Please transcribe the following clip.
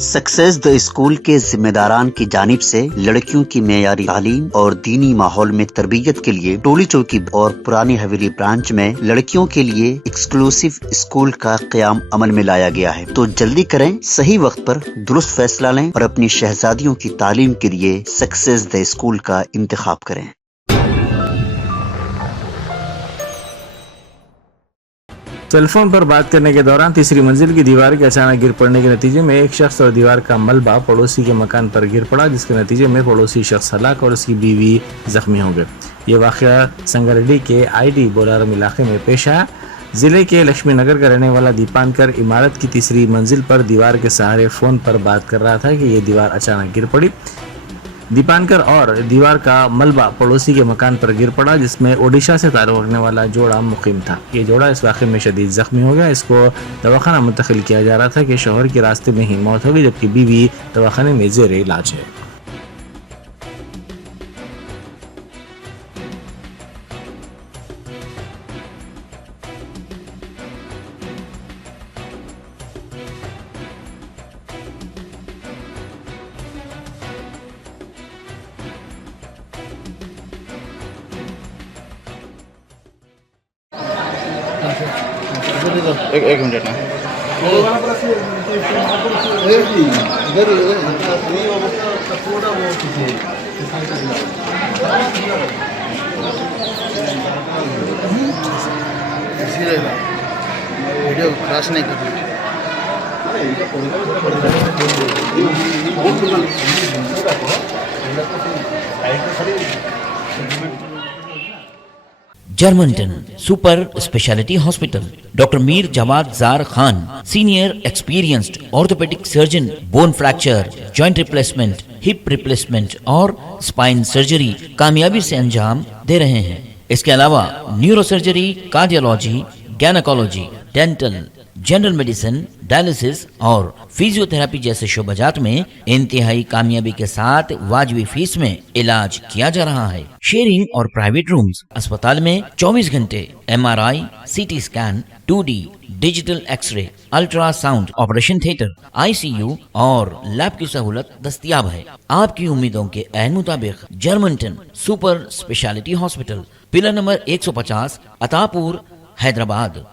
Success the school के जिम्मेदारान की जानिब से लड़कियों की मेयारी तालीम और दीनी माहौल में तरबियत के लिए टोली चौकी और पुरानी हवेली ब्रांच में लड़कियों के लिए एक्सक्लूसिव स्कूल का क़याम अमल में लाया गया है। तो जल्दी करें, सही वक्त पर दुरुस्त फैसला लें और अपनी शहजादियों की तालीम के लिए सक्सेस द स्कूल का इंतखाब करें। सेलफोन पर बात करने के दौरान तीसरी मंजिल की दीवार के अचानक गिर पड़ने के नतीजे में एक शख्स और दीवार का मलबा पड़ोसी के मकान पर गिर पड़ा, जिसके नतीजे में पड़ोसी शख्स हलाक और उसकी बीवी जख्मी हो गए। ये वाक़या संगारेड्डी के आईडी बोलारम इलाके में पेश आया। जिले के लक्ष्मी नगर का रहने वाला दीपांकर इमारत की तीसरी मंजिल पर दीवार के सहारे फ़ोन पर बात कर रहा था कि ये दीवार अचानक गिर पड़ी। दीपांकर और दीवार का मलबा पड़ोसी के मकान पर गिर पड़ा, जिसमें ओडिशा से ताल्लुक़ रखने वाला जोड़ा मुकीम था। ये जोड़ा इस वाक़े में शदीद ज़ख्मी हो गया। इसको दवाखाना मुंतकिल किया जा रहा था कि शौहर की रास्ते में ही मौत हो गई, जबकि बीवी दवाखाने में ज़ेर इलाज है। एक मिनट ना वीडियो क्रॉस नहीं कर Germanten super speciality hospital, doctor Mir Jawad Zar Khan, senior experienced orthopaedic surgeon, bone fracture, joint replacement, hip replacement और स्पाइन सर्जरी कामयाबी से अंजाम दे रहे हैं। इसके अलावा neuro surgery, cardiology, gynaecology, dental, general medicine, dialysis और फिजियोथेरेपी जैसे शोबाजात में इंतहाई कामयाबी के साथ वाजिबी फीस में इलाज किया जा रहा है। शेयरिंग और प्राइवेट रूम्स, अस्पताल में 24 घंटे MRI, CT scan, 2D digital x-ray, ultrasound, operation theatre, ICU और लैब की सहूलत दस्तयाब है। आपकी उम्मीदों के ऐन मुताबिक Germanten super speciality hospital, pillar number 150, Attapur, Hyderabad.